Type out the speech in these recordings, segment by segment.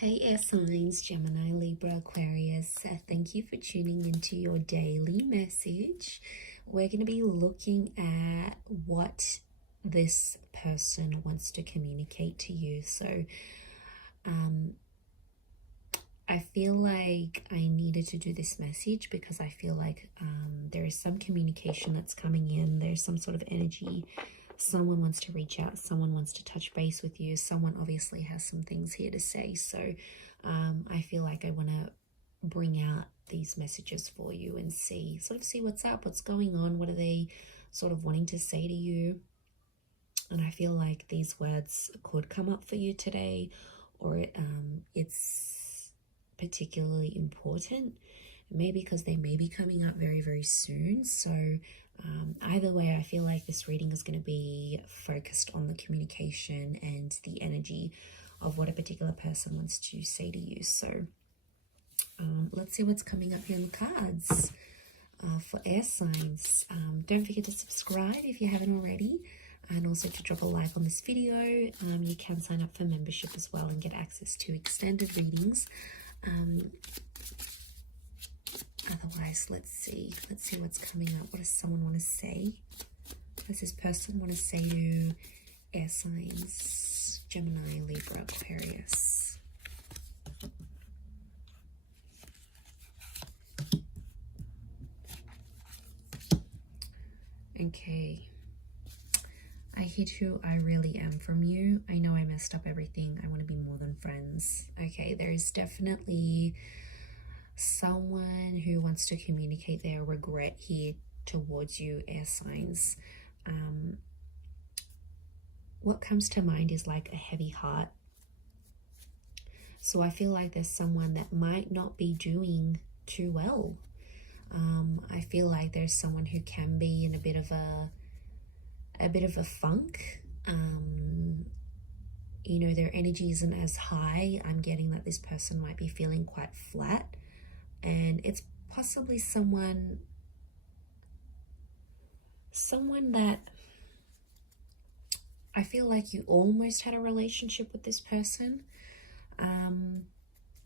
Hey air signs, Gemini, Libra, Aquarius, thank you for tuning into your daily message. We're going to be looking at what this person wants to communicate to you. So I feel like I needed to do this message because I feel like there is some communication that's coming in. There's some sort of energy. Someone wants to reach out. Someone wants to touch base with you. Someone obviously has some things here to say. So I feel like I want to bring out these messages for you and see what's up, what's going on, what are they sort of wanting to say to you. And I feel like these words could come up for you today, or it's particularly important, maybe because they may be coming up very, very soon. So either way, I feel like this reading is going to be focused on the communication and the energy of what a particular person wants to say to you. So let's see what's coming up here in the cards for air signs. Don't forget to subscribe if you haven't already, and also to drop a like on this video. You can sign up for membership as well and get access to extended readings. Otherwise, let's see what's coming up. What does someone want to say? What does this person want to say to air signs, Gemini, Libra, Aquarius? Okay. I hate who I really am from you. I know I messed up everything. I want to be more than friends. Okay, there is definitely someone who wants to communicate their regret here towards you, air signs. What comes to mind is like a heavy heart. So I feel like there's someone that might not be doing too well. I feel like there's someone who can be in a bit of a funk. You know, their energy isn't as high. I'm getting that this person might be feeling quite flat, and it's possibly someone that I feel like you almost had a relationship with this person,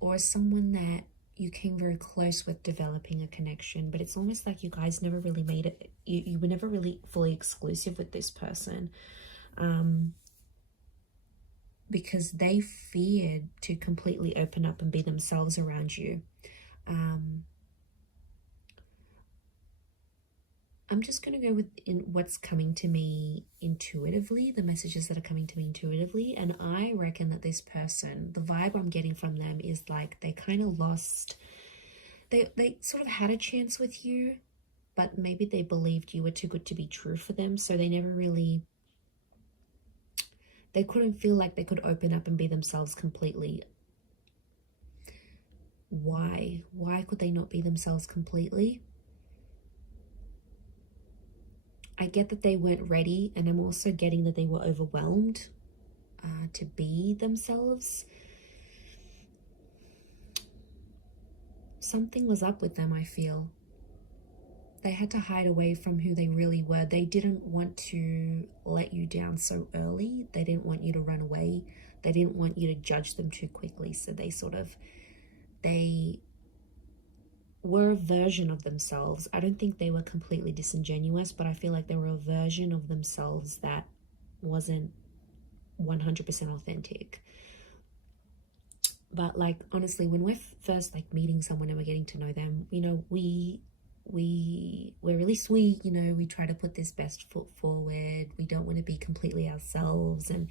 or someone that you came very close with developing a connection, but it's almost like you guys never really made it. You were never really fully exclusive with this person, because they feared to completely open up and be themselves around you. I'm just going to go with what's coming to me intuitively, the messages that are coming to me intuitively. And I reckon that this person, the vibe I'm getting from them is like they kind of lost, they sort of had a chance with you, but maybe they believed you were too good to be true for them. So they never really, they couldn't feel like they could open up and be themselves completely. Why could they not be themselves completely? I get that they weren't ready, and I'm also getting that they were overwhelmed to be themselves. Something was up with them, I feel. They had to hide away from who they really were. They didn't want to let you down so early. They didn't want you to run away. They didn't want you to judge them too quickly. So they were a version of themselves. I don't think they were completely disingenuous, but I feel like they were a version of themselves that wasn't 100% authentic. But like, honestly, when we're first like meeting someone and we're getting to know them, you know, we're really sweet, you know, we try to put this best foot forward. We don't want to be completely ourselves, and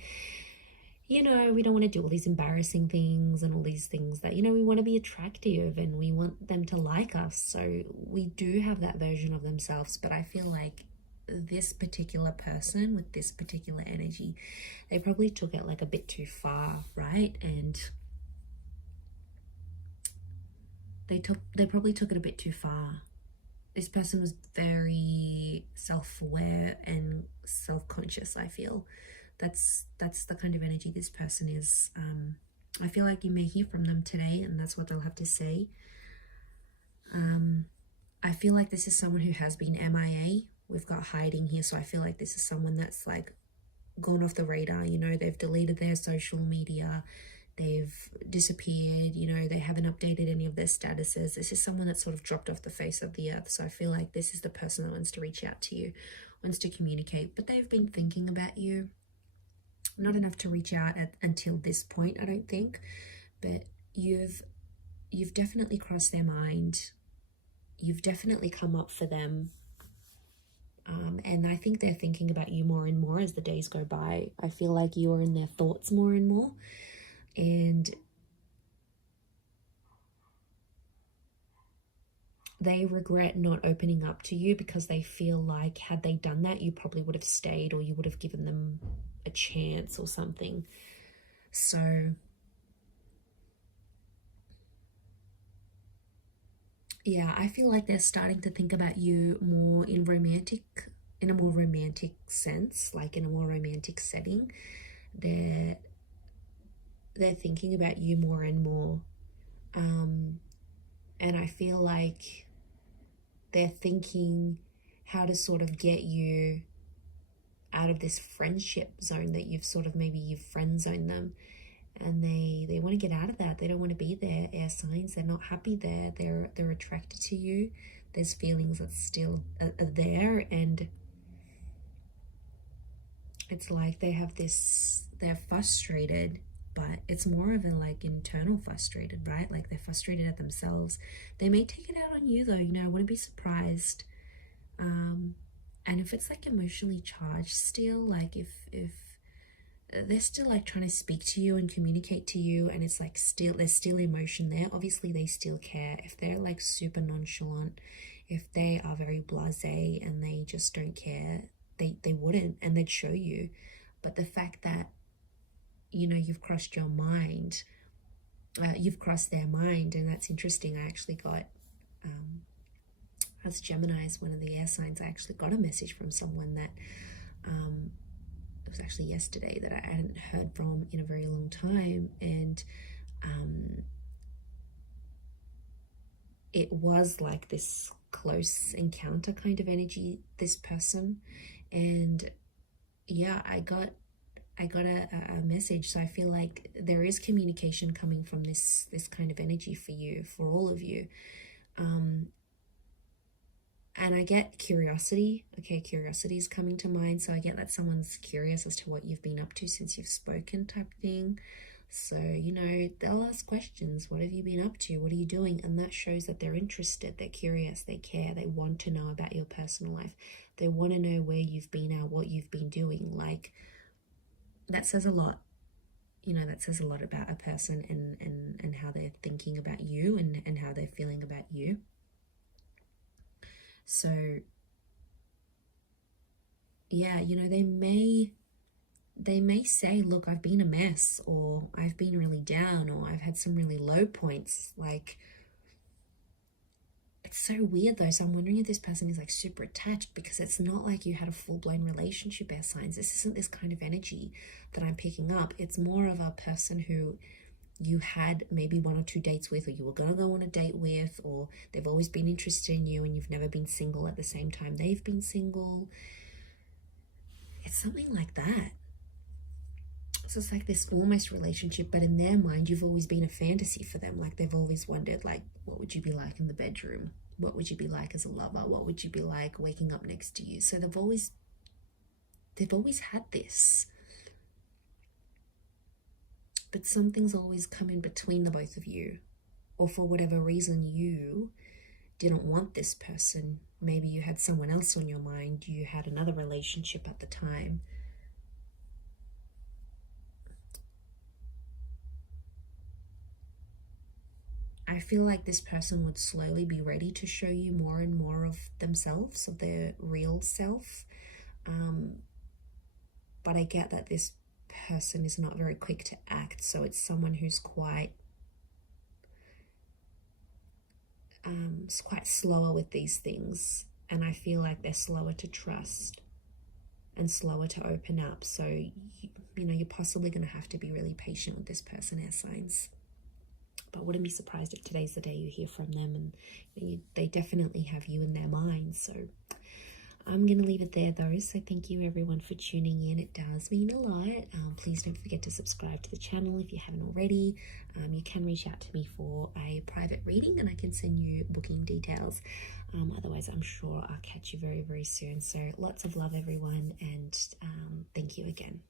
you know, we don't want to do all these embarrassing things and all these things that, you know, we want to be attractive and we want them to like us. So we do have that version of themselves, but I feel like this particular person with this particular energy, they probably took it like a bit too far, right? And they probably took it a bit too far. This person was very self-aware and self-conscious, I feel. That's the kind of energy this person is. I feel like you may hear from them today, and that's what they'll have to say. I feel like this is someone who has been MIA. We've got hiding here, so I feel like this is someone that's like gone off the radar. You know, they've deleted their social media. they've disappeared, you know, they haven't updated any of their statuses. This is someone that's sort of dropped off the face of the earth. So I feel like this is the person that wants to reach out to you, wants to communicate, but they've been thinking about you. Not enough to reach out until this point, I don't think, but you've definitely crossed their mind. You've definitely come up for them. And I think they're thinking about you more and more as the days go by. I feel like you are in their thoughts more and more. And they regret not opening up to you because they feel like had they done that, you probably would have stayed, or you would have given them a chance or something. So yeah, I feel like they're starting to think about you more in a more romantic sense, like in a more romantic setting. They're thinking about you more and more. And I feel like they're thinking how to sort of get you out of this friendship zone that you've sort of, maybe you've friend zoned them, and they want to get out of that. They don't want to be there. Air signs, they're not happy there. They're attracted to you. There's feelings that still are there, and it's like they have this, they're frustrated, but it's more of a like internal frustrated, right? Like they're frustrated at themselves. They may take it out on you though, you know, I wouldn't be surprised. And if it's like emotionally charged still, like if they're still like trying to speak to you and communicate to you, and it's like still, there's still emotion there, obviously they still care. If they're like super nonchalant, if they are very blasé and they just don't care, they wouldn't, and they'd show you. But the fact that, you know, you've crossed your mind, you've crossed their mind, and that's interesting. I actually got as Gemini is one of the air signs, I actually got a message from someone that it was actually yesterday, that I hadn't heard from in a very long time, and it was like this close encounter kind of energy, this person. And yeah, I got a message. So I feel like there is communication coming from this kind of energy for you, for all of you. And I get curiosity. Okay, curiosity is coming to mind. So I get that someone's curious as to what you've been up to since you've spoken, type thing. So, you know, they'll ask questions. What have you been up to? What are you doing? And that shows that they're interested, they're curious, they care, they want to know about your personal life. They want to know where you've been at, what you've been doing. Like, that says a lot. You know, that says a lot about a person and how they're thinking about you and how they're feeling about you. So, yeah, you know, they may say, look, I've been a mess, or I've been really down, or I've had some really low points. Like, it's so weird though. So I'm wondering if this person is like super attached, because it's not like you had a full-blown relationship, air signs. This isn't this kind of energy that I'm picking up. It's more of a person who you had maybe 1 or 2 dates with, or you were going to go on a date with, or they've always been interested in you and you've never been single at the same time they've been single. It's something like that. So it's like this almost relationship, but in their mind, you've always been a fantasy for them. Like, they've always wondered, like, what would you be like in the bedroom? What would you be like as a lover? What would you be like waking up next to you? So they've always had this. But something's always come in between the both of you. Or for whatever reason, you didn't want this person. Maybe you had someone else on your mind. You had another relationship at the time. I feel like this person would slowly be ready to show you more and more of themselves, of their real self. But I get that this person is not very quick to act. So it's someone who's quite slower with these things. And I feel like they're slower to trust and slower to open up. So, you know, you're possibly going to have to be really patient with this person, air signs. But wouldn't be surprised if today's the day you hear from them, and they definitely have you in their minds. So I'm going to leave it there though. So thank you everyone for tuning in. It does mean a lot. Please don't forget to subscribe to the channel if you haven't already. You can reach out to me for a private reading and I can send you booking details. Otherwise, I'm sure I'll catch you very, very soon. So lots of love everyone, and thank you again.